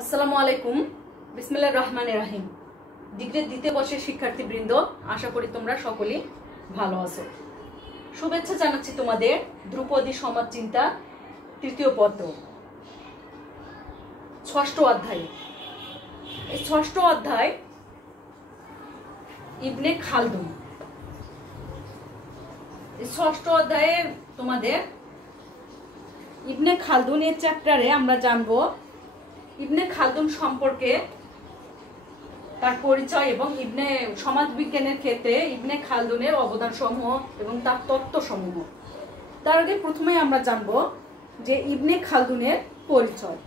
আসসালামু আলাইকুম। বিসমিল্লাহির রহমানির রহিম। ডিগ্রি দ্বিতীয় বর্ষের শিক্ষার্থীবৃন্দ, আশা করি তোমরা সকলেই ভালো আছো। শুভেচ্ছা জানাচ্ছি তোমাদের ধ্রুপদী সমাজ চিন্তা তৃতীয় পত্র ৬ষ্ঠ অধ্যায়। এই ৬ষ্ঠ অধ্যায় ইবনে খালদুন। এই ৬ষ্ঠ অধ্যায়ে তোমাদের ইবনে খালদুনের চ্যাপ্টারে আমরা জানবো ইবনে খালদুন সম্পর্কে, তার পরিচয় এবং সমাজ বিজ্ঞানের ক্ষেত্রে ইবনে খালদুনের অবদান সমূহ এবং তার তত্ত্ব সমূহ। তার আগে প্রথমে আমরা জানবো যে ইবনে খালদুনের পরিচয়।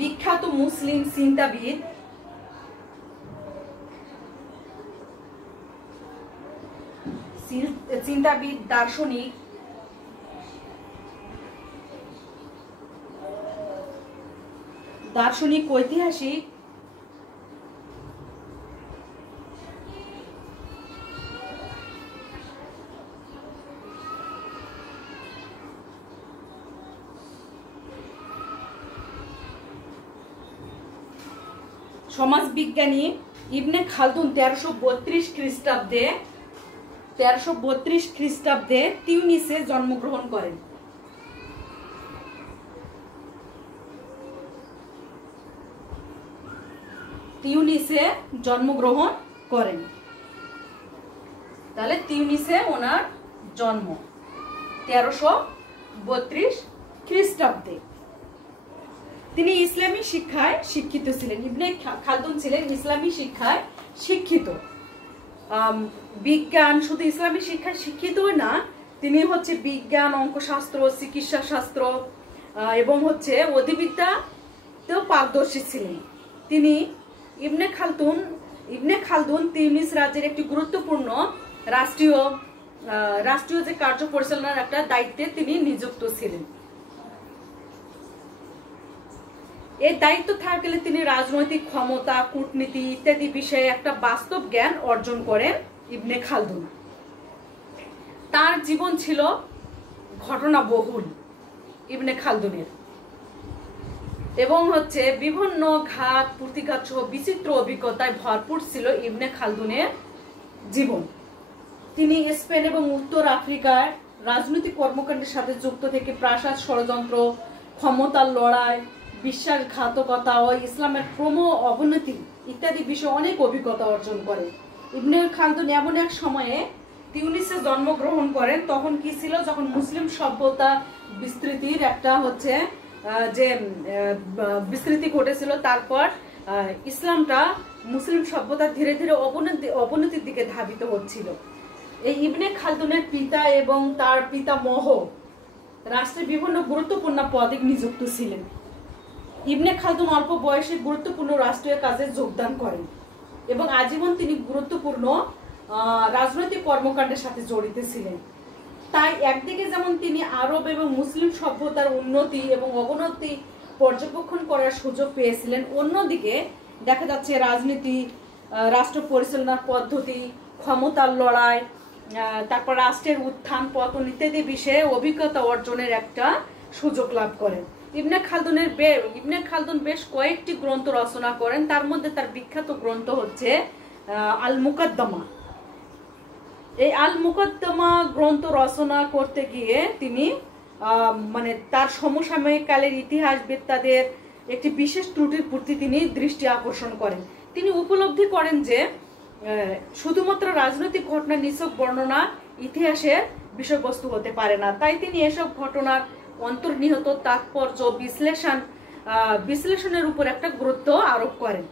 বিখ্যাত মুসলিম চিন্তাবিদ, দার্শনিক, ঐতিহাসিক, সমাজবিজ্ঞানী ইবনে খালদুন 1332 খ্রিস্টাব্দে তিউনিসে জন্মগ্রহণ করেন। তাহলে তিউনিসে ওনার জন্ম 1332 খ্রিস্টাব্দে। তিনি ইসলামী শিক্ষায় শিক্ষিত ছিলেন। ইবনে খালদুন ছিলেন ইসলামী শিক্ষায় শিক্ষিত। বিজ্ঞান, শুধু ইসলামী শিক্ষায় শিক্ষিত না, তিনি বিজ্ঞান, অঙ্কশাস্ত্র, চিকিৎসা শাস্ত্র এবং অধিবিদ্যাতেও পারদর্শী ছিলেন। তিনি ইবনে খালদুন তিউনিস রাজ্যের একটি গুরুত্বপূর্ণ রাষ্ট্রীয় যে কার্য পরিচালনার একটা দায়িত্বে তিনি নিযুক্ত ছিলেন। এই দায়িত্ব থাকলে তিনি রাজনৈতিক ক্ষমতা, কূটনীতি ইত্যাদি বিষয়ে একটা বাস্তব জ্ঞান অর্জন করেন ইবনে খালদুন। তার জীবন ছিল ঘটনাবহুল ইবনে খালদুনের, এবং বিভিন্ন ঘাত প্রতিঘাত সহ বিচিত্র অভিজ্ঞতায় ভরপুর ছিল ইবনে খালদুনের জীবন। তিনি স্পেন এবং উত্তর আফ্রিকার রাজনৈতিক কর্মকাণ্ডের সাথে যুক্ত থেকে প্রাসাদ ষড়যন্ত্র, ক্ষমতার লড়াই, বিশ্বাসঘাতকতা ও ইসলামের ক্রম অবনতি ইত্যাদি বিষয়ে অনেক অভিজ্ঞতা অর্জন করেন। ইবনে খালদুন এমন এক সময়ে তিউনিসে জন্মগ্রহণ করেন, তখন কি ছিল, যখন মুসলিম সভ্যতা বিস্তৃতির একটা বিস্তৃতি ঘটেছিল। তারপর ইসলামটা মুসলিম সভ্যতা ধীরে ধীরে অবনতির দিকে ধাবিত হচ্ছিল। এই ইবনে খালদুনের পিতা এবং তার পিতামহ রাষ্ট্রের বিভিন্ন গুরুত্বপূর্ণ পদে নিযুক্ত ছিলেন। ইবনে খালদুন অল্প বয়সে গুরুত্বপূর্ণ রাষ্ট্রীয় কাজে যোগদান করেন এবং আজীবন তিনি গুরুত্বপূর্ণ রাজনৈতিক কর্মকাণ্ডের সাথে জড়িত ছিলেন। তাই একদিকে যেমন তিনি আরব এবং মুসলিম সভ্যতার উন্নতি এবং অবনতি পর্যবেক্ষণ করার সুযোগ পেয়েছিলেন, অন্যদিকে দেখা যাচ্ছে রাজনীতি, রাষ্ট্র পরিচালনার পদ্ধতি, ক্ষমতার লড়াই, তারপর রাষ্ট্রের উত্থান পতন ইত্যাদি বিষয়ে অভিজ্ঞতা অর্জনের একটা সুযোগ লাভ করেন। ইবনে খালদুন বেশ কয়েকটি গ্রন্থ রচনা করেন। তার মধ্যে তার বিখ্যাত গ্রন্থ আল মুকদ্দমা। এই আল মুকদ্দমা গ্রন্থ রচনা করতে গিয়ে তিনি তার সমসাময়িক কালের ইতিহাসবেত্তাদের একটি বিশেষ ত্রুটির প্রতি তিনি দৃষ্টি আকর্ষণ করেন। তিনি উপলব্ধি করেন যে শুধুমাত্র রাজনৈতিক ঘটনার নিছক বর্ণনা ইতিহাসের বিষয়বস্তু হতে পারে না। তাই তিনি এসব ঘটনার অন্তর্নিহিত তাৎপর্য বিশ্লেষণের উপর একটা গুরুত্ব আরোপ করেন।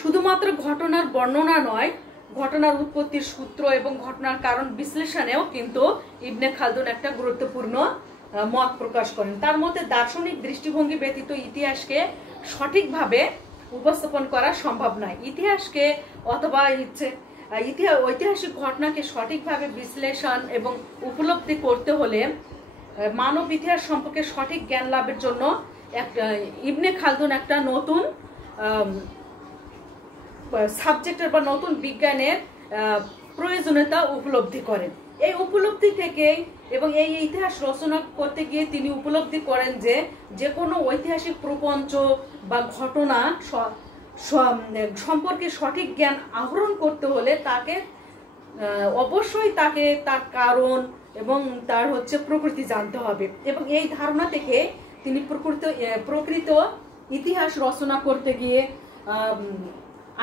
শুধুমাত্র ঘটনার বর্ণনা নয়, ঘটনার উৎপত্তির সূত্র এবং ঘটনার কারণ বিশ্লেষণেও কিন্তু ইবনে খালদুন একটা গুরুত্বপূর্ণ মত প্রকাশ করেন। তার মতে দার্শনিক দৃষ্টিভঙ্গি ব্যতীত ইতিহাসকে সঠিকভাবে উপস্থাপন করা সম্ভব নয়। ইতিহাসকে অথবা ঐতিহাসিক ঘটনাকে সঠিকভাবে বিশ্লেষণ এবং উপলব্ধি করতে হলে মানব ইতিহাস সম্পর্কে সঠিক জ্ঞান লাভের জন্য ইবনে খালদুন একটা নতুন সাবজেক্টের বা নতুন বিজ্ঞানের প্রয়োজনীয়তা উপলব্ধি করেন। এই উপলব্ধি থেকে এবং এই ইতিহাস রচনা করতে গিয়ে তিনি উপলব্ধি করেন যে কোনো ঐতিহাসিক প্রপঞ্চ বা ঘটনা সম্পর্কে সঠিক জ্ঞান আহরণ করতে হলে অবশ্যই তাকে তার কারণ এবং তার প্রকৃতি জানতে হবে। এবং এই ধারণা থেকে তিনি প্রকৃত ইতিহাস রচনা করতে গিয়ে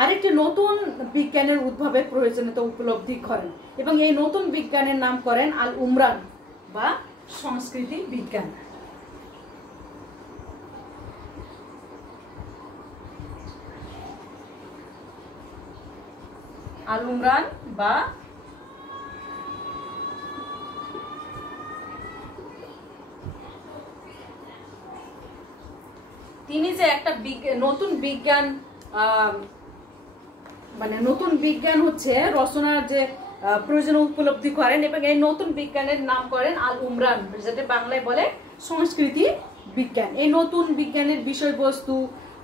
আরেকটি নতুন বিজ্ঞানের উদ্ভাবের প্রয়োজনীয়তা উপলব্ধি করেন এবং এই নতুন বিজ্ঞানের নাম করেন আল উমরান বা সংস্কৃতি বিজ্ঞান। আল উমরান বা তিনি যে একটা নতুন বিজ্ঞান নতুন বিজ্ঞান রচনার যে প্রয়োজন উপলব্ধি করেন এবং এই নতুন বিজ্ঞানের নাম করেন আল উমরান, যেটা বাংলায় বলে সংস্কৃতি বিজ্ঞান। এই নতুন বিজ্ঞানের বিষয়বস্তু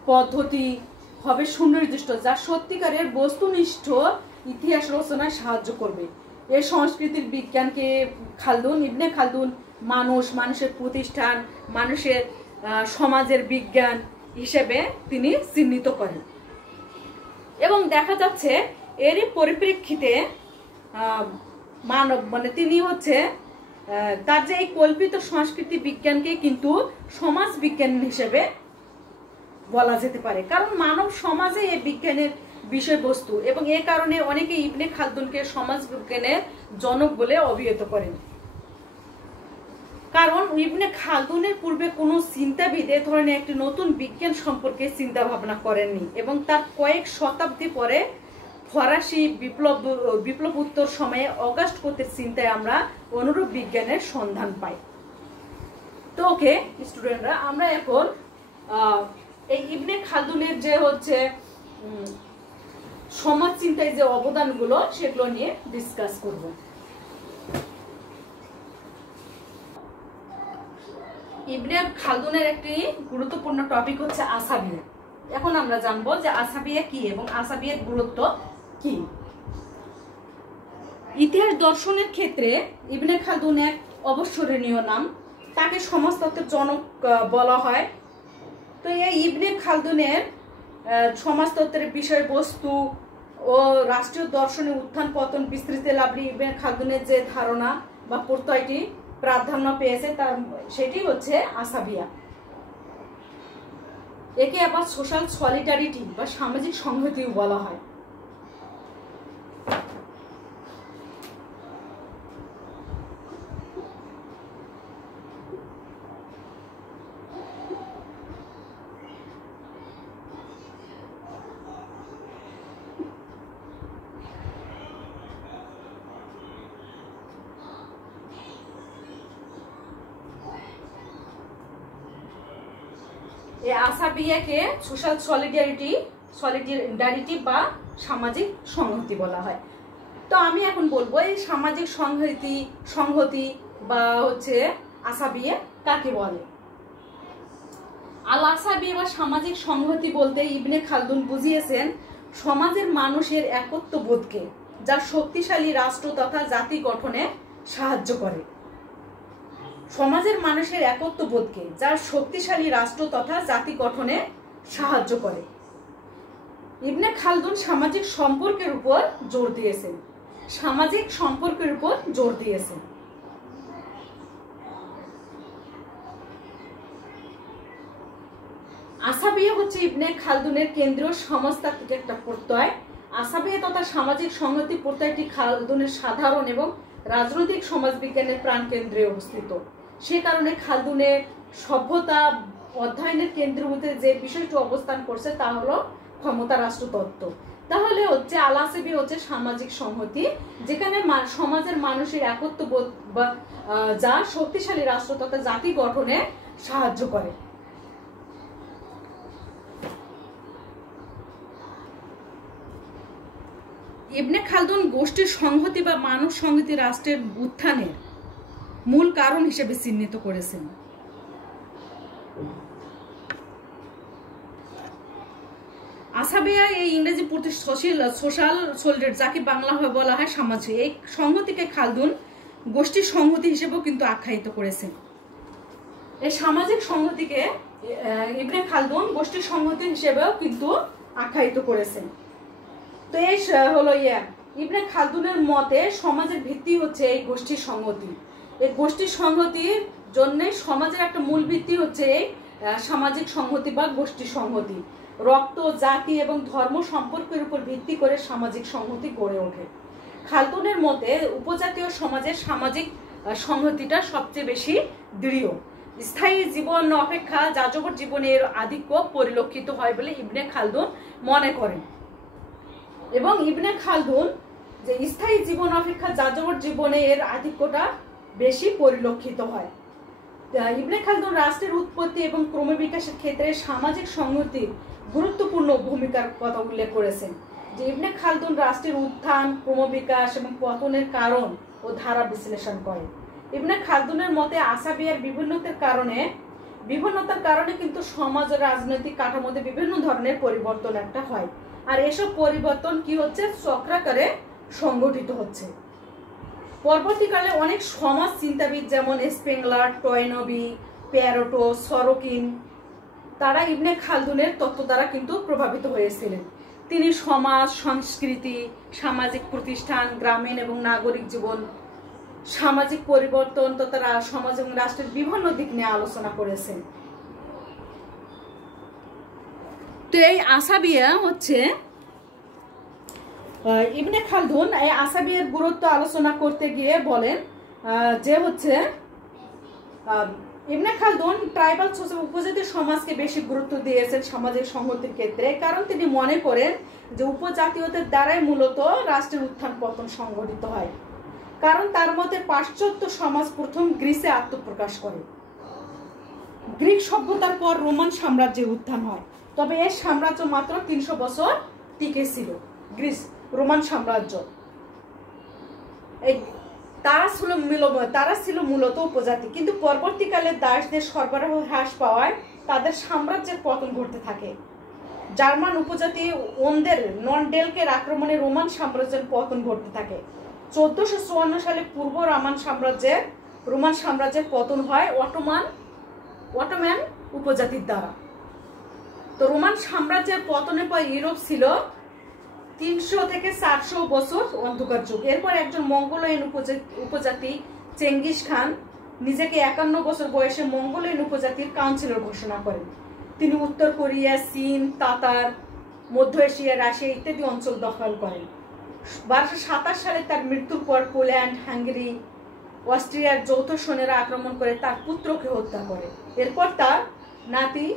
পদ্ধতি হবে সুনির্দিষ্ট, যা সত্যিকারের বস্তুনিষ্ঠ ইতিহাস রচনায় সাহায্য করবে। এই সংস্কৃতির বিজ্ঞানকে ইবনে খালদুন মানুষের প্রতিষ্ঠান, মানুষের সমাজের বিজ্ঞান হিসেবে তিনি চিহ্নিত করেন। এবং দেখা যাচ্ছে এরই পরিপ্রেক্ষিতে তিনি তার যে এই কল্পিত সংস্কৃতি বিজ্ঞানকে কিন্তু সমাজ বিজ্ঞান হিসেবে বলা যেতে পারে, কারণ মানব সমাজে এই বিজ্ঞানের বিষয়বস্তু এবং এ কারণে অনেকে ইবনে খালদুনকে সমাজ বিজ্ঞানের জনক বলে অভিহিত করেন। কারণ ইবনে খালদুনের পূর্বে কোনো চিন্তাবিদ এ ধরনের একটি নতুন বিজ্ঞান সম্পর্কে চিন্তা ভাবনা করেননি এবং তার কয়েক শতাব্দী পরে ফরাসি বিপ্লবোত্তর সময়ে অগাস্ট কোতের চিন্তায় আমরা অনুরূপ বিজ্ঞানের সন্ধান পাই। তো ওকে স্টুডেন্টরা, আমরা এখন এই ইবনে খালদুনের যে সমাজ চিন্তায় যে অবদানগুলো সেগুলো নিয়ে ডিসকাস করব। ইবনে খালদুনের একটি গুরুত্বপূর্ণ টপিক হচ্ছে আসাবিয়া। এখন আমরা জানবো যে আসাবিয়া কি এবং আসাবিয়ার গুরুত্ব কি। ইতিহাস দর্শনের ক্ষেত্রে ইবনে খালদুন এক অবিস্মরণীয় নাম, তাকে সমাজতত্ত্বের জনক বলা হয়। তো এই ইবনে খালদুনের সমাজতত্ত্বের বিষয়বস্তু ও রাষ্ট্রীয় দর্শনের উত্থান পতন বিস্তৃতি লাভে ইবনে খালদুনের যে ধারণা বা প্রত্যয়টি প্রাধান্য পেয়েছে সেটি হচ্ছে আসাবিয়া। একে আবার সোশ্যাল সলিডারিটি বা সামাজিক সংহতিও বলা হয়। এই আসাবিয়াকে সোশ্যাল সলিডারিটি বা সামাজিক সংহতি বলা হয়। তো আমি এখন বলবো এই সামাজিক সংহতি বা আসাবিয়া কাকে বলে। আল আসাবিয়া বা সামাজিক সংহতি বলতে ইবনে খালদুন বুঝিয়েছেন সমাজের মানুষের একত্ববোধকে, যা শক্তিশালী রাষ্ট্র তথা জাতি গঠনে সাহায্য করে। সমাজের মানুষের একত্ববোধকে, যা শক্তিশালী রাষ্ট্র তথা জাতি গঠনে সাহায্য করে। ইবনে খালদুন সামাজিক সম্পর্কের উপর জোর দিয়েছেন। আসাবিয়া ইবনে খালদুনের কেন্দ্রীয় সমাজতাত্ত্বিক একটা প্রত্যয়। আসাবিয়া তথা সামাজিক সংহতি প্রত্যয়টি খালদুনের সাধারণ এবং রাজনৈতিক সমাজবিজ্ঞানের প্রাণকেন্দ্রে অবস্থিত। সে কারণে খালদুনের সভ্যতা অধ্যয়নের কেন্দ্রভূতে যে বিষয়টি অবস্থান করছে তা হলো ক্ষমতা রাষ্ট্রতত্ত্ব। তাহলে আল আসাবিয়া সামাজিক সংহতি, যেখানে সমাজের মানুষের একত্ববোধ বা যা শক্তিশালী রাষ্ট্র তথা জাতি গঠনে সাহায্য করে। ইবনে খালদুন গোষ্ঠীর সংহতি বা মানব সংহতি রাষ্ট্রের উত্থানের মূল কারণ হিসেবে চিহ্নিত করেছেন। আসাবিয়া এই ইংরেজি সোশ্যাল সোলিডারিটি, যাকে বাংলা বলা হয় সামাজিক, এই সংহতিকে খালদুন গোষ্ঠীর সংহতি হিসেবেও কিন্তু আখ্যায়িত করেছেন। এই সামাজিক সংহতিকে ইবনে খালদুন গোষ্ঠীর সংহতি হিসেবেও কিন্তু আখ্যায়িত করেছেন। তো এই হলো ইবনে খালদুনের মতে সমাজের ভিত্তি হচ্ছে এই গোষ্ঠীর সংহতি। এই গোষ্ঠীর সংহতির জন্য সমাজের একটা মূল ভিত্তি হচ্ছে এই সামাজিক সংহতি বা গোষ্ঠী সংহতি। রক্ত, জাতি এবং ধর্ম সম্পর্কের উপর ভিত্তি করে সামাজিক সংহতি গড়ে ওঠে। খালদুনের মতে উপজাতীয় সমাজের সামাজিক সংহতিটা সবচেয়ে বেশি দৃঢ়। স্থায়ী জীবন অপেক্ষা যাযাবর জীবনের আধিক্য পরিলক্ষিত হয় বলে ইবনে খালদুন মনে করেন। এবং ইবনে খালদুন যে স্থায়ী জীবন অপেক্ষা যাযাবর জীবনে এর আধিক্যটা বেশি পরিলক্ষিত হয়। ইবনে খালদুন রাষ্ট্রের উৎপত্তি এবং ক্রমবিকাশের ক্ষেত্রে সামাজিক সংহতির গুরুত্বপূর্ণ ভূমিকার কথা উল্লেখ করেছেন। যে ইবনে খালদুন রাষ্ট্রের উত্থান, ক্রমবিকাশ এবং পতনের কারণ ও ধারা বিশ্লেষণ করেন। ইবনে খালদুনের মতে আসাবিয়ার বিভিন্নতার কারণে কিন্তু সমাজ ও রাজনৈতিক কাঠামোতে বিভিন্ন ধরনের পরিবর্তন একটা হয়। আর এসব পরিবর্তন কি হচ্ছে? চক্রাকারে সংগঠিত হচ্ছে। পরবর্তীকালে অনেক সমাজ চিন্তাবিদ যেমন স্পেংলার, টয়নবি, প্যারোটো, সরোকিন, তারা ইবনে খালদুনের তত্ত্ব দ্বারা কিন্তু প্রভাবিত হয়েছিলেন। তিনি সমাজ, সংস্কৃতি, সামাজিক প্রতিষ্ঠান, গ্রামীণ এবং নাগরিক জীবন, সামাজিক পরিবর্তন তথা সমাজ এবং রাষ্ট্রের বিভিন্ন দিক নিয়ে আলোচনা করেছেন। তো এই আসাবিয়া হচ্ছে ইবনে খালদুন এই আসাবিয়ার গুরুত্ব আলোচনা করতে গিয়ে বলেন যে হচ্ছে ইবনে খালদুন ট্রাইবাল উপজাতীয় সমাজকে বেশি গুরুত্ব দিয়েছেন সামাজিক সংহতির ক্ষেত্রে, কারণ তিনি মনে করেন যে উপজাতীয়দের দ্বারাই মূলত রাষ্ট্রের উত্থান পতন সংঘটিত হয়। কারণ তার মতে পাশ্চাত্য সমাজ প্রথম গ্রিসে আত্মপ্রকাশ করে। গ্রিক সভ্যতার পর রোমান সাম্রাজ্যের উত্থান হয়, তবে এর সাম্রাজ্য মাত্র 300 বছর টিকে ছিল। গ্রিস রোমান সাম্রাজ্য তারা ছিল মূলত উপজাতি, কিন্তু পরবর্তীকালে দাসদের সরবরাহ হ্রাস পাওয়ায় তাদের সাম্রাজ্যের পতন ঘটতে থাকে। জার্মান উপজাতি ওনদের ননডেলকের আক্রমণে রোমান সাম্রাজ্যের পতন ঘটতে থাকে। 1454 সালে পূর্ব রোমান সাম্রাজ্যের পতন হয় অটোম্যান উপজাতির দ্বারা। তো রোমান সাম্রাজ্যের পতনের পর ইউরোপ ছিল 300 থেকে 400 বছর অন্ধকার যুগ। এরপর একজন মঙ্গোলিয়ান উপজাতি চেঙ্গিস খান নিজেকে 51 বছর বয়সে মঙ্গোলিয়ান উপজাতির কাউন্সিলর ঘোষণা করেন। তিনি উত্তর কোরিয়া, চীন, তাতার, মধ্য এশিয়া, রাশিয়া ইত্যাদি অঞ্চল দখল করেন। 1227 সালে তার মৃত্যুর পর পোল্যান্ড, হাঙ্গেরি, অস্ট্রিয়ার যৌথ সৈন্যরা আক্রমণ করে তার পুত্রকে হত্যা করে। এরপর তার নাতি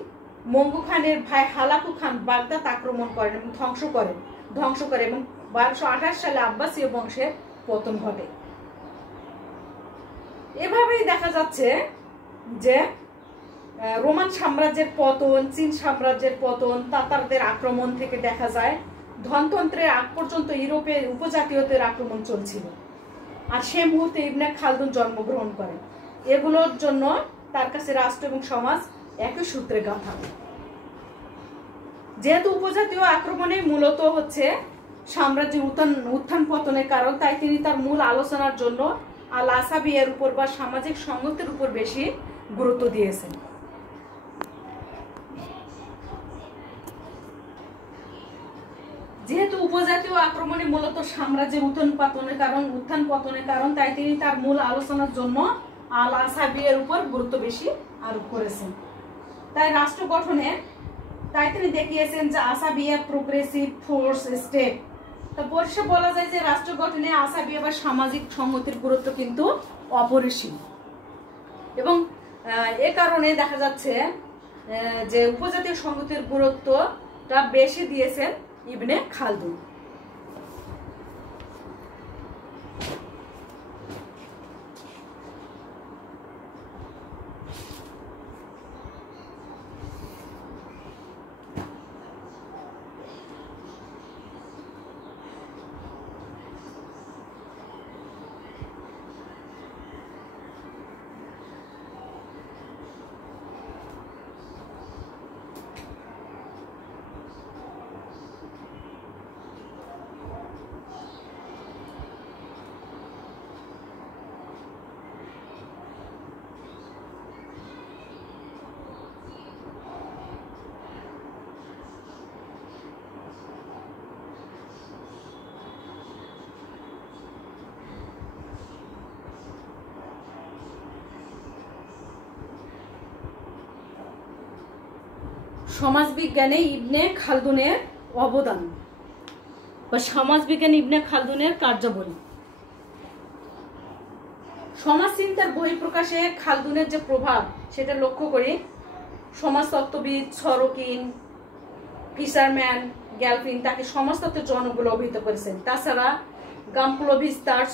মঙ্গু খানের ভাই হালাকু খান বাগদাদ আক্রমণ করেন এবং ধ্বংস করে এবং 1228 সালে আব্বাসীয় বংশের পতন ঘটে। এভাবেই দেখা যাচ্ছে যে রোমান সাম্রাজ্যের পতন, চীন সাম্রাজ্যের পতন, তাতারদের আক্রমণ থেকে দেখা যায় ধনতন্ত্রের আগ পর্যন্ত ইউরোপে উপজাতীয়দের আক্রমণ চলছিল। আর সে মুহূর্তে ইবনে খালদুন জন্মগ্রহণ করেন। এগুলোর জন্য তার কাছে রাষ্ট্র এবং সমাজ একই সূত্রে গাঁথা। যেহেতু উপজাতীয় আক্রমণে মূলত হচ্ছে সাম্রাজ্যের উত্থান পতনের কারণ, তাই তিনি তার মূল আলোচনার জন্য আল আসাবিয়ার উপর বা সামাজিক সংহতির উপর বেশি গুরুত্ব দিয়েছেন। যেহেতু উপজাতীয় আক্রমণে মূলত সাম্রাজ্যের উত্থান পতনের কারণ, তাই তিনি তার মূল আলোচনার জন্য আল আসাবিয়ার উপর গুরুত্ব বেশি আরোপ করেছেন। তাই তিনি দেখিয়েছেন যে আসাবিয়া প্রোগ্রেসিভ ফোর্স স্টেট। তো পরিশেষে বলা যায় যে রাষ্ট্র গঠনে আসাবিয়া বা সামাজিক সংহতির গুরুত্ব কিন্তু অপরিসীম। এবং এ কারণে দেখা যাচ্ছে যে উপজাতীয় সংহতির গুরুত্বটা বেশি দিয়েছেন ইবনে খালদুন। সমাজবিজ্ঞানে ইবনে খালদুনের অবদান বা সমাজবিজ্ঞানে ইবনে খালদুনের কার্যাবলী। সমাজ চিন্তার বহিঃপ্রকাশে খালদুনের যে প্রভাব সেটা লক্ষ্য করি। সমাজতত্ত্ববিদ সরোকিন, ফিশারম্যান, গ্যালফিন তাকে সমাজতত্ত্বের জনক বলে অভিহিত করেছেন। তাছাড়া গাম্পলোভিচ তার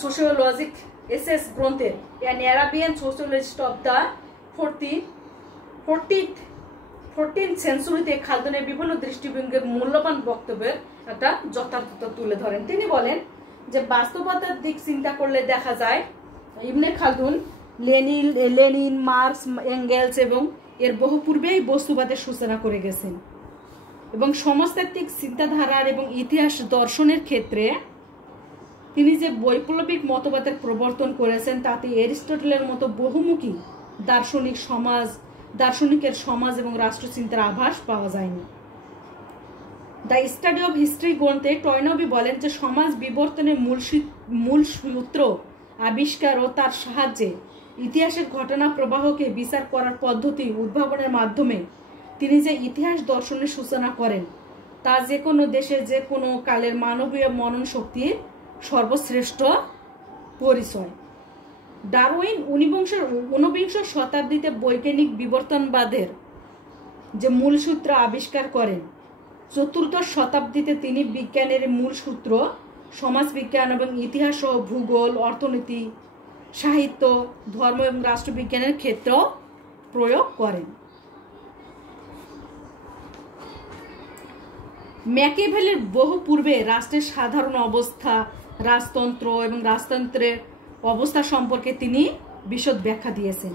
সোশিওলজিক এসেস গ্রন্থের an Arabian sociologist of the 14th সেঞ্চুরিতে খালদুনের বিভিন্ন দৃষ্টিভঙ্গির মূল্যবান বক্তব্যের একটা যথার্থতা তুলে ধরেন। তিনি বলেন যে বাস্তবতার দিক চিন্তা করলে দেখা যায় ইবনে খালদুন লেনিন, মার্কস, এঙ্গেলস এবং এর বহু পূর্বেই বস্তুবাদের সূচনা করে গেছেন এবং সমাজতাত্ত্বিক চিন্তাধারার এবং ইতিহাস দর্শনের ক্ষেত্রে তিনি যে বৈপ্লবিক মতবাদের প্রবর্তন করেছেন তাতে অ্যারিস্টটলের মতো বহুমুখী দার্শনিকের সমাজ এবং রাষ্ট্রচিন্তার আভাস পাওয়া যায়নি। দ্য স্টাডি অব হিস্ট্রি গ্রন্থে টয়নবি বলেন যে সমাজ বিবর্তনের মূল সূত্র আবিষ্কার ও তার সাহায্যে ইতিহাসের ঘটনা প্রবাহকে বিচার করার পদ্ধতি উদ্ভাবনের মাধ্যমে তিনি যে ইতিহাস দর্শনের সূচনা করেন তা যে কোনো দেশে যে কোনো কালের মানবীয় মনন শক্তির সর্বশ্রেষ্ঠ পরিচয়। ডারউইন ঊনবিংশ শতাব্দীতে বৈজ্ঞানিক বিবর্তনবাদের যে মূলসূত্র আবিষ্কার করেন, চতুর্দশ শতাব্দীতে তিনি বিজ্ঞানের মূলসূত্র সমাজবিজ্ঞান এবং ইতিহাস ও ভূগোল, অর্থনীতি, সাহিত্য, ধর্ম এবং রাষ্ট্রবিজ্ঞানের ক্ষেত্রেও প্রয়োগ করেন। ম্যাকিয়াভেলির বহু পূর্বে রাষ্ট্রের সাধারণ অবস্থা, রাজতন্ত্র এবং রাজতন্ত্রের অবস্থা সম্পর্কে তিনি বিশদ ব্যাখ্যা দিয়েছেন।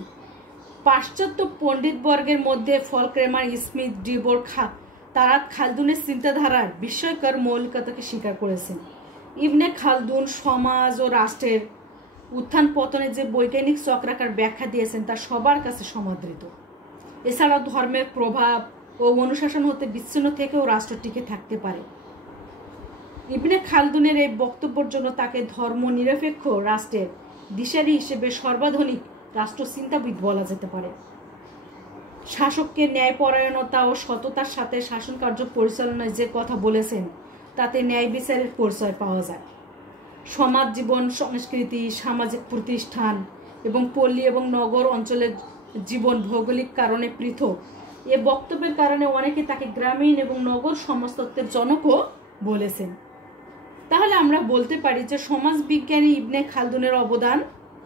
পাশ্চাত্য পণ্ডিতবর্গের মধ্যে ফলক্রেমার, স্মিথ, ডিবোর তারা খালদুনের চিন্তাধারার বিস্ময়কর মৌলিকতাকে স্বীকার করেছেন। ইবনে খালদুন সমাজ ও রাষ্ট্রের উত্থান পতনে যে বৈজ্ঞানিক চক্রাকার ব্যাখ্যা দিয়েছেন তা সবার কাছে সমাদৃত। এছাড়াও ধর্মের প্রভাব ও অনুশাসন হতে বিচ্ছিন্ন থেকেও রাষ্ট্র টিকে থাকতে পারে। ইবনে খালদুনের এই বক্তব্যের জন্য তাকে ধর্মনিরপেক্ষ রাষ্ট্রের দিশারি হিসেবে সর্বাধুনিক রাষ্ট্রচিন্তাবিদ বলা যেতে পারে। শাসককে ন্যায়পরায়ণতা ও সততার সাথে শাসন কার্য পরিচালনায় যে কথা বলেছেন তাতে ন্যায় বিচারের পরিচয় পাওয়া যায়। সমাজ জীবন, সংস্কৃতি, সামাজিক প্রতিষ্ঠান এবং পল্লী এবং নগর অঞ্চলের জীবন ভৌগোলিক কারণে পৃথক। এ বক্তব্যের কারণে অনেকে তাকে গ্রামীণ এবং নগর সমাজতত্ত্বের জনকও বলেছেন। তাহলে আমরা বলতে পারি যে সমাজবিজ্ঞানী ইবনে খালদুনের অবদান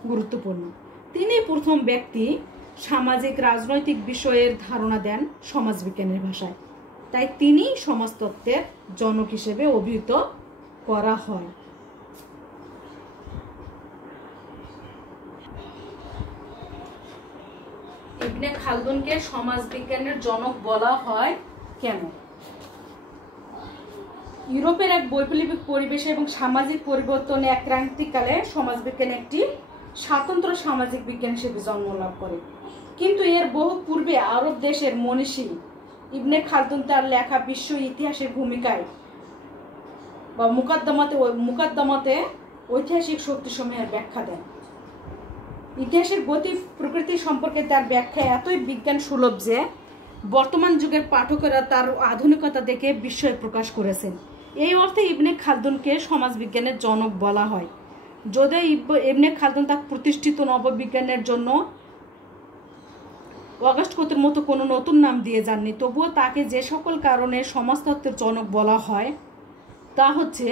গুরুত্বপূর্ণ। তিনি প্রথম ব্যক্তি সামাজিক রাজনৈতিক বিষয়ের ধারণা দেন সমাজবিজ্ঞানের ভাষায়, তাই তিনি সমাজতত্ত্বের জনক হিসেবে অভিহিত করা হয়। ইবনে খালদুনকে সমাজবিজ্ঞানের জনক বলা হয় কেন? ইউরোপের এক বৈপ্লবিক পরিবেশে এবং সামাজিক পরিবর্তনে এক ক্রান্তিকালে সমাজবিজ্ঞান একটি স্বতন্ত্র সামাজিক বিজ্ঞান হিসেবে জন্ম লাভ করে। কিন্তু এর বহু পূর্বে আরব দেশের মনীষী ইবনে খালদুন তার লেখা বিশ্ব ইতিহাসের ভূমিকায় বা মুকদ্দমাতে ঐতিহাসিক শক্তিসমূহের ব্যাখ্যা দেন। ইতিহাসের গতি প্রকৃতি সম্পর্কে তার ব্যাখ্যা এতই বিজ্ঞান সুলভ যে বর্তমান যুগের পাঠকেরা তার আধুনিকতা দেখে বিস্ময় প্রকাশ করেছেন। এই অর্থে ইবনে খালদুনকে সমাজবিজ্ঞানের জনক বলা হয়। যদিও ইবনে খালদুন তার প্রতিষ্ঠিত নববিজ্ঞানের জন্য অগাস্ট কোতের মতো কোনো নতুন নাম দিয়ে যাননি, তবুও তাকে যে সকল কারণে সমাজতত্ত্বের জনক বলা হয় তা হচ্ছে: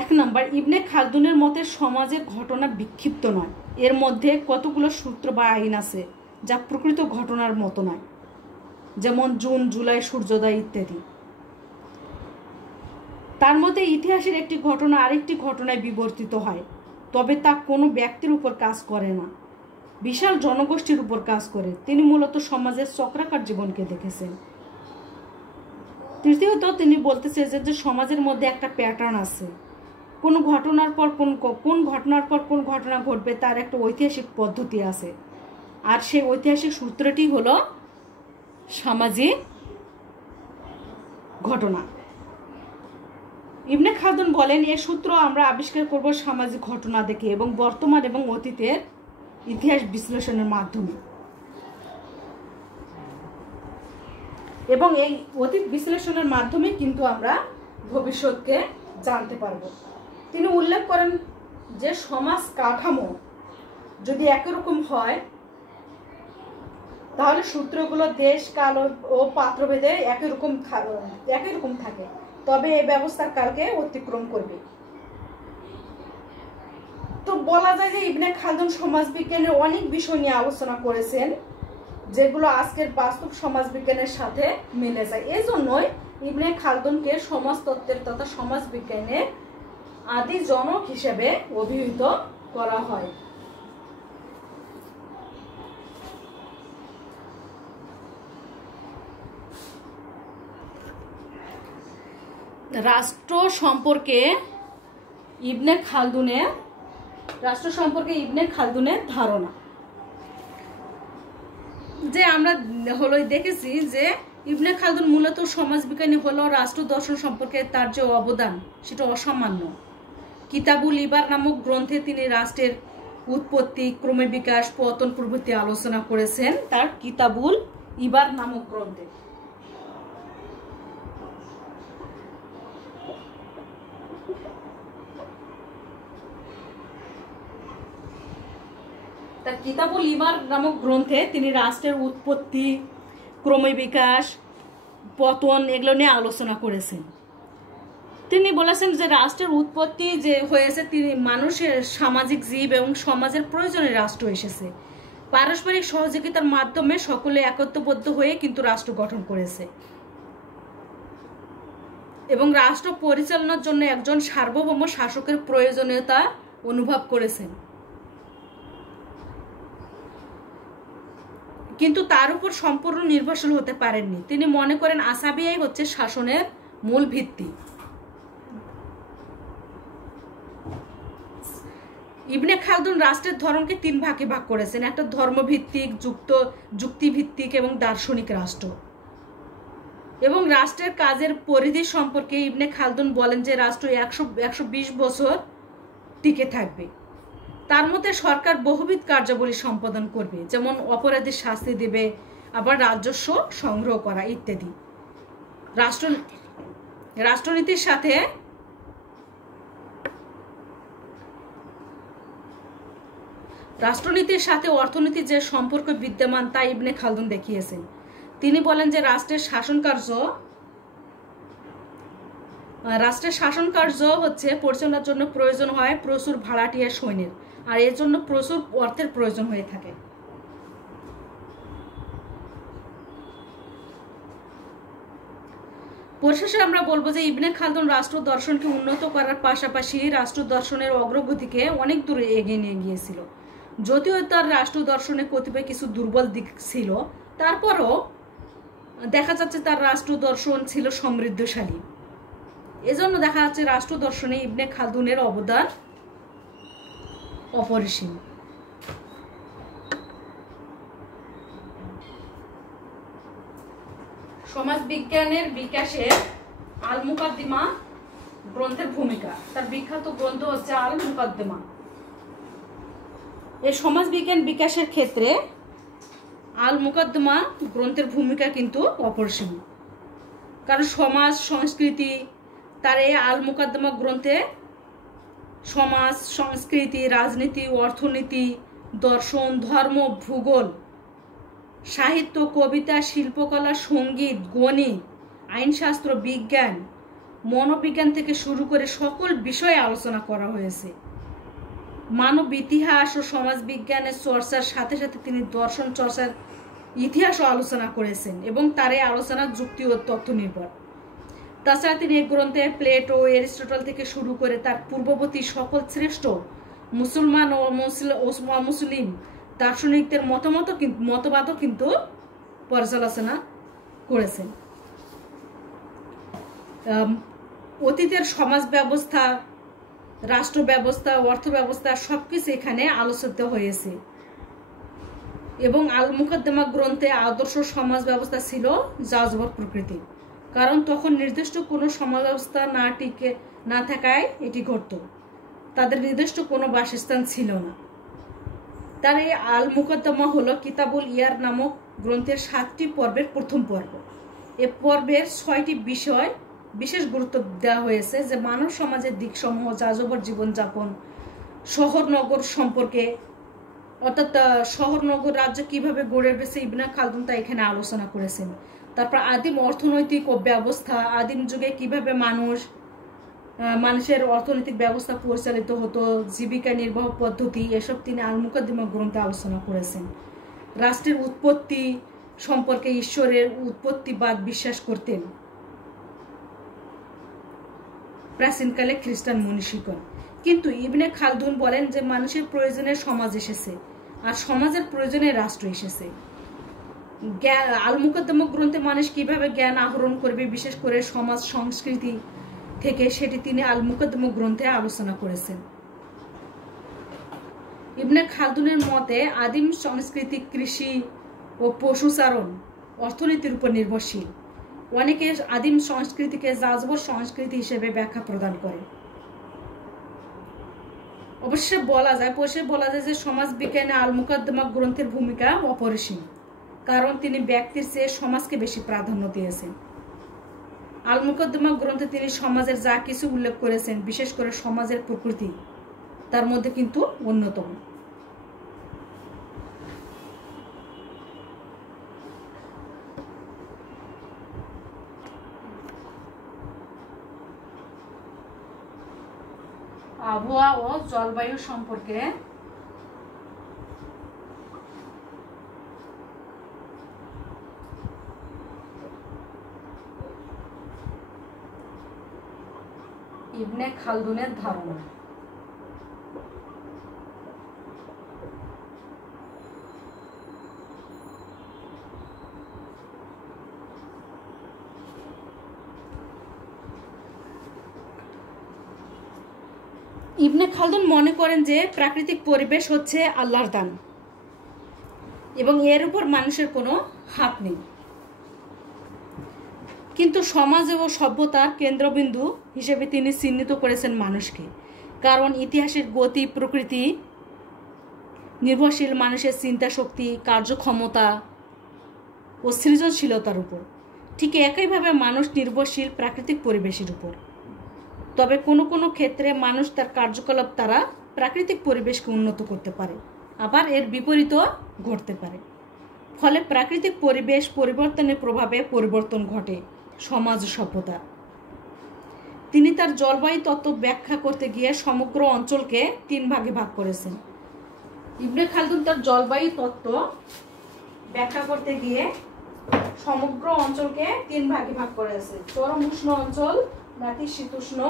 1 নম্বর, ইবনে খালদুনের মতে সমাজের ঘটনা বিক্ষিপ্ত নয়, এর মধ্যে কতগুলো সূত্র বা আইন আছে যা প্রকৃত ঘটনার মতো নয়, যেমন জুন, জুলাই, সূর্যোদয় ইত্যাদি। তার মতে ইতিহাসের একটি ঘটনা আরেকটি ঘটনায় বিবর্তিত হয়, তবে তা কোনো ব্যক্তির উপর কাজ করে না, বিশাল জনগোষ্ঠীর উপর কাজ করে। তিনি মূলত সমাজের চক্রাকার জীবনকে দেখেছেন। তৃতীয়ত, তিনি বলতে চেয়েছেন যে সমাজের মধ্যে একটা প্যাটার্ন আছে, কোন ঘটনার পর কোন ঘটনা ঘটবে তার একটা ঐতিহাসিক পদ্ধতি আছে, আর সেই ঐতিহাসিক সূত্রটি হলো সামাজিক ঘটনা। ইবনে খালদুন বলেন, এ সূত্র আমরা আবিষ্কার করব সামাজিক ঘটনা দেখে এবং বর্তমান এবং অতীতের ইতিহাস বিশ্লেষণের মাধ্যমে। এবং এই অতীত বিশ্লেষণের মাধ্যমে কিন্তু আমরা ভবিষ্যৎকে জানতে পারব। তিনি উল্লেখ করেন যে সমাজ কাঠামো যদি একই রকম হয় তাহলে সূত্রগুলো দেশ কাল ও পাত্রভেদে একই রকম থাকে, তবে এই ব্যবস্থার কালকে অতিক্রম করবে। তো বলা যায় যে ইবনে খালদুন সমাজবিজ্ঞানের অনেক বিষয় নিয়ে আলোচনা করেছেন যেগুলো আজকের বাস্তব সমাজবিজ্ঞানের সাথে মিলে যায়। এই জন্যই ইবনে খালদুনকে সমাজতত্ত্বের তথা সমাজবিজ্ঞানের আদি জনক হিসেবে অভিহিত করা হয়। রাষ্ট্র সম্পর্কে ইবনে খালদুনের ধারণা যে আমরা দেখেছি যে ইবনে খালদুন মূলত সমাজবিজ্ঞানী হলো রাষ্ট্র দর্শন সম্পর্কে তার যে অবদান সেটা অসামান্য। কিতাবুল ইবার নামক গ্রন্থে তিনি রাষ্ট্রের উৎপত্তি, ক্রমে বিকাশ, পতন প্রভৃতি আলোচনা করেছেন তার কিতাবুল ইবার নামক গ্রন্থে। তার কিতাবুল ইবার নামক গ্রন্থে তিনি রাষ্ট্রের উৎপত্তি, ক্রমে বিকাশ, পতন এগুলো নিয়ে আলোচনা করেছেন। তিনি বলেছেন যে রাষ্ট্রের উৎপত্তি যে হয়েছে তিনি মানুষের সামাজিক জীব এবং সমাজের প্রয়োজনে রাষ্ট্র এসেছে। পারস্পরিক সহযোগিতার মাধ্যমে সকলে একত্রবদ্ধ হয়ে কিন্তু রাষ্ট্র গঠন করেছে এবং রাষ্ট্র পরিচালনার জন্য একজন সার্বভৌম শাসকের প্রয়োজনীয়তা অনুভব করেছেন, কিন্তু তার উপর সম্পূর্ণ নির্ভরশীল হতে পারেননি। তিনি মনে করেন আসাবিয়াই হচ্ছে শাসনের মূল ভিত্তি। ইবনে খালদুন রাষ্ট্রের ধরনকে 3 ভাগে ভাগ করেছেন, একটা ধর্মভিত্তিক, যুক্তিভিত্তিক এবং দার্শনিক রাষ্ট্র। এবং রাষ্ট্রের কাজের পরিধি সম্পর্কে ইবনে খালদুন বলেন যে রাষ্ট্র 120 বছর টিকে থাকবে। তার মধ্যে সরকার বহুবিধ কার্যাবলী সম্পাদন করবে, যেমন অপরাধীর শাস্তি দেবে, আবার রাজস্ব সংগ্রহ করা ইত্যাদি। রাষ্ট্রনীতির সাথে অর্থনীতির যে সম্পর্ক বিদ্যমান তা ইবনে খালদুন দেখিয়েছেন। তিনি বলেন যে রাষ্ট্রের শাসন কার্য হচ্ছে পরিচালনার জন্য প্রয়োজন হয় প্রচুর ভাড়াটিয়া সৈন্যের, আর এর জন্য প্রচুর অর্থের প্রয়োজন হয়ে থাকে। পরিশেষে আমরা বলবো যে ইবনে খালদুন রাষ্ট্র দর্শনকে উন্নত করার পাশাপাশি রাষ্ট্র দর্শনের অগ্রগতিকে অনেক দূরে এগিয়ে নিয়ে গিয়েছিল। যদিও তার রাষ্ট্র দর্শনে কতিপয় কিছু দুর্বল দিক ছিল, তারপরও দেখা যাচ্ছে তার রাষ্ট্র দর্শন ছিল সমৃদ্ধশালী। এজন্য দেখা যাচ্ছে রাষ্ট্র দর্শনে ইবনে খালদুনের অবদান অপরিসীম। সমাজবিজ্ঞানের বিকাশে আল মুকাদ্দিমা গ্রন্থের ভূমিকা, তার বিখ্যাত গ্রন্থ হচ্ছে আল মুকাদ্দিমা। এই সমাজবিজ্ঞান বিকাশের ক্ষেত্রে আল মুকাদ্দিমা গ্রন্থের ভূমিকা কিন্তু অপরিসীম, কারণ সমাজ সংস্কৃতি তার এই আল মুকাদ্দিমা গ্রন্থে সমাজ, সংস্কৃতি, রাজনীতি, অর্থনীতি, দর্শন, ধর্ম, ভূগোল, সাহিত্য, কবিতা, শিল্পকলা, সঙ্গীত, গণিত, আইনশাস্ত্র, বিজ্ঞান, মনোবিজ্ঞান থেকে শুরু করে সকল বিষয়ে আলোচনা করা হয়েছে। মানব ইতিহাস ও সমাজ বিজ্ঞানের চর্চার সাথে সাথে তিনি দর্শন চর্চার ইতিহাসও আলোচনা করেছেন এবং তার এই আলোচনা যুক্তি ও তথ্য নির্ভর। তাছাড়া তিনি এই গ্রন্থে প্লেটো, এরিস্টটল থেকে শুরু করে তার পূর্ববর্তী সকল শ্রেষ্ঠ মুসলমান ও মুসলিম দার্শনিকদের মতবাদও কিন্তু পর্যালোচনা করেছেন। অতীতের সমাজ ব্যবস্থা, রাষ্ট্র ব্যবস্থা, অর্থ ব্যবস্থা সবকিছু এখানে আলোচিত হয়েছে এবং আল মুকাদ্দিমা গ্রন্থে আদর্শ সমাজ ব্যবস্থা ছিল যাযাবর প্রকৃতির, কারণ তখন নির্দিষ্ট কোনো সমাজ ব্যবস্থা না থাকায় এটি ঘটত। তাদের নির্দিষ্ট কোনো বাসস্থান ছিল না। তার এই আল মুকাদ্দিমা হলো কিতাবুল ইয়ার নামক গ্রন্থের 7টি পর্বের প্রথম পর্ব। এ পর্বের 6টি বিষয় বিশেষ গুরুত্ব দেওয়া হয়েছে, যে মানব সমাজের দিকসমূহ, যাযাবর জীবনযাপন, শহর নগর সম্পর্কে, অর্থাৎ শহর নগর রাজ্য কিভাবে গড়ে উঠেছে ইবনে খালদুন তা এখানে আলোচনা করেছেন। তারপর আদিম অর্থনৈতিক ও ব্যবস্থা, আদিম যুগে কিভাবে মানুষের অর্থনৈতিক ব্যবস্থা পরিচালিত হতো, জীবিকা নির্বাহ পদ্ধতি, এসব তিনি আল মুকাদ্দিমা গ্রন্থে আলোচনা করেছেন। রাষ্ট্রের উৎপত্তি সম্পর্কে ঈশ্বরের উৎপত্তিবাদ বিশ্বাস করতেন প্রাচীনকালে খ্রিস্টান মনীষীগণ। কিন্তু ইবনে খালদুন বলেন যে মানুষের প্রয়োজনে সমাজ এসেছে, আর সমাজের প্রয়োজনে রাষ্ট্র এসেছে। আল মুকাদ্দিমা গ্রন্থে মানুষ কিভাবে জ্ঞান আহরণ করবে, বিশেষ করে সমাজ সংস্কৃতি থেকে, সেটি তিনি আল মুকাদ্দিমা গ্রন্থে আলোচনা করেছেন। ইবনে খালদুনের মতে আদিম সংস্কৃতি কৃষি ও পশুচারণ অর্থনীতির উপর নির্ভরশীল। অনেকে আদিম সংস্কৃতিকে যাযাবর সংস্কৃতি হিসেবে ব্যাখ্যা প্রদান করে। অবশ্যই বলা যায় যে সমাজ বিজ্ঞানে আল মুকাদ্দিমা গ্রন্থের ভূমিকা অপরিসীম, কারণ তিনি ব্যক্তির চেয়ে সমাজকে বেশি প্রাধান্য দিয়েছেন। আল মুকাদ্দিমা গ্রন্থে তিনি সমাজের যা কিছু উল্লেখ করেছেন, বিশেষ করে সমাজের প্রকৃতি, তার মধ্যে কিন্তু অন্যতম। আবহাওয়া ও জলবায়ু সম্পর্কে ইবনে খালদুনের ধারণা। ইবনে খালদুন মনে করেন যে প্রাকৃতিক পরিবেশ হচ্ছে আল্লাহর দান এবং এর উপর মানুষের কোনো হাত নেই, কিন্তু সমাজ ও সভ্যতার কেন্দ্রবিন্দু হিসেবে তিনি চিহ্নিত করেছেন মানুষকে, কারণ ইতিহাসের গতি প্রকৃতি নির্ভরশীল মানুষের চিন্তা শক্তি, কার্যক্ষমতা ও সৃজনশীলতার উপর। ঠিক একইভাবে মানুষ নির্ভরশীল প্রাকৃতিক পরিবেশের উপর। তবে কোনো কোনো ক্ষেত্রে মানুষ তার কার্যকলাপ দ্বারা প্রাকৃতিক পরিবেশকে উন্নত করতে পারে, আবার এর বিপরীতও ঘটতে পারে। ফলে প্রাকৃতিক পরিবেশ পরিবর্তনের প্রভাবে পরিবর্তন ঘটে সমাজ সভ্যতা। তিনি তার জলবায়ু তত্ত্ব ব্যাখ্যা করতে গিয়ে সমগ্র অঞ্চলকে 3 ভাগে ভাগ করেছেন। ইবনে খালদুন তার জলবায়ু তত্ত্ব ব্যাখ্যা করতে গিয়ে সমগ্র অঞ্চলকে 3 ভাগে ভাগ করেছে: চরম উষ্ণ অঞ্চল, নাতিশীতোষ্ণ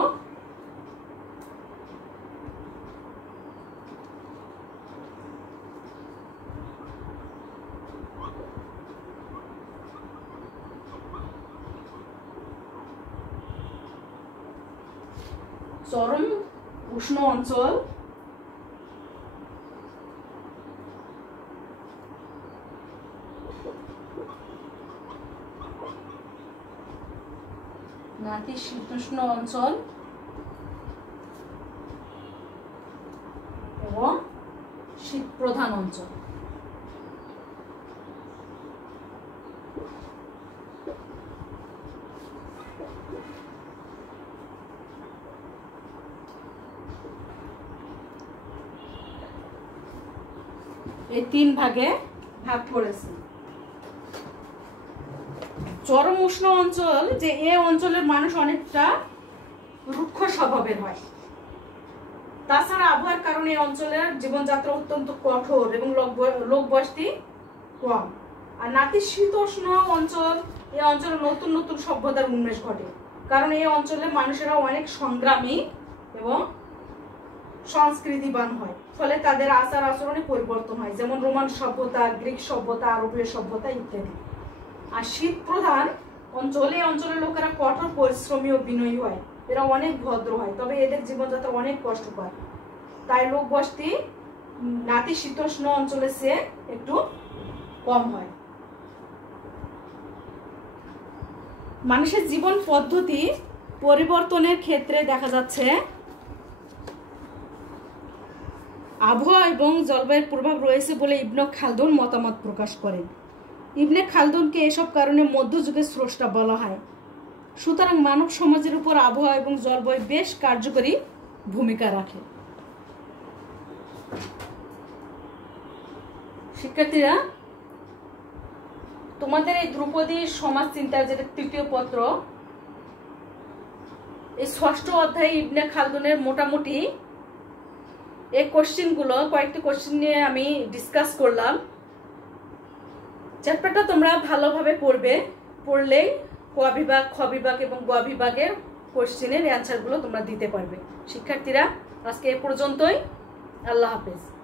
চরম উষ্ণ অঞ্চল, নাতিশীতোষ্ণ অঞ্চল এবং শীত প্রধান অঞ্চল। এই 3 ভাগে ভাগ করেছে। চরম উষ্ণ অঞ্চল, যে এই অঞ্চলের মানুষ অনেকটা রুক্ষ স্বভাবের হয়। তাছাড়া আবহাওয়ার কারণে এই অঞ্চলের জীবনযাত্রা অত্যন্ত কঠোর এবং লোক বসতি কম। আর নাতিশীতোষ্ণ অঞ্চল, এই অঞ্চলে নতুন নতুন সভ্যতার উন্মেষ ঘটে, কারণ এই অঞ্চলের মানুষেরা অনেক সংগ্রামী এবং সংস্কৃতিবান হয়। ফলে তাদের আচার আচরণে পরিবর্তন হয়, যেমন রোমান সভ্যতা, গ্রিক সভ্যতা, আরবীয় সভ্যতা ইত্যাদি। আর শীত প্রধান অঞ্চলে, এই অঞ্চলের লোকেরা কঠোর পরিশ্রমী ও বিনয়ী হয়, এরা অনেক ভদ্র হয়, তবে এদের জীবনযাত্রা অনেক কষ্টকর। তাই লোক বসতি নাতিশীতোষ্ণ অঞ্চলের চেয়ে একটু কম হয়। মানুষের জীবন পদ্ধতি পরিবর্তনের ক্ষেত্রে দেখা যাচ্ছে আবহাওয়া এবং জলবায়ুর প্রভাব রয়েছে বলে ইবনে খালদুন মতামত প্রকাশ করেন। ইবনে খালদুনকে এসব কারণে মধ্যযুগের স্রষ্টা বলা হয়। সুতরাং মানব সমাজের উপর আবহাওয়া এবং জলবায়ু বেশ কার্যকরী ভূমিকা রাখে। শিক্ষার্থীরা, তোমাদের এই ধ্রুপদী সমাজ চিন্তার যেটা তৃতীয় পত্র, এই ৬ষ্ঠ অধ্যায়ে ইবনে খালদুনের মোটামুটি এই কোশ্চেনগুলো, কয়েকটি কোশ্চেন নিয়ে আমি ডিসকাস করলাম। চ্যাপ্টারটা তোমরা ভালোভাবে পড়বে, পড়লেই ক বিভাগ, খ বিভাগ এবং গ বিভাগের কোশ্চেনের অ্যান্সারগুলো তোমরা দিতে পারবে। শিক্ষার্থীরা, আজকে এ পর্যন্তই। আল্লাহ হাফেজ।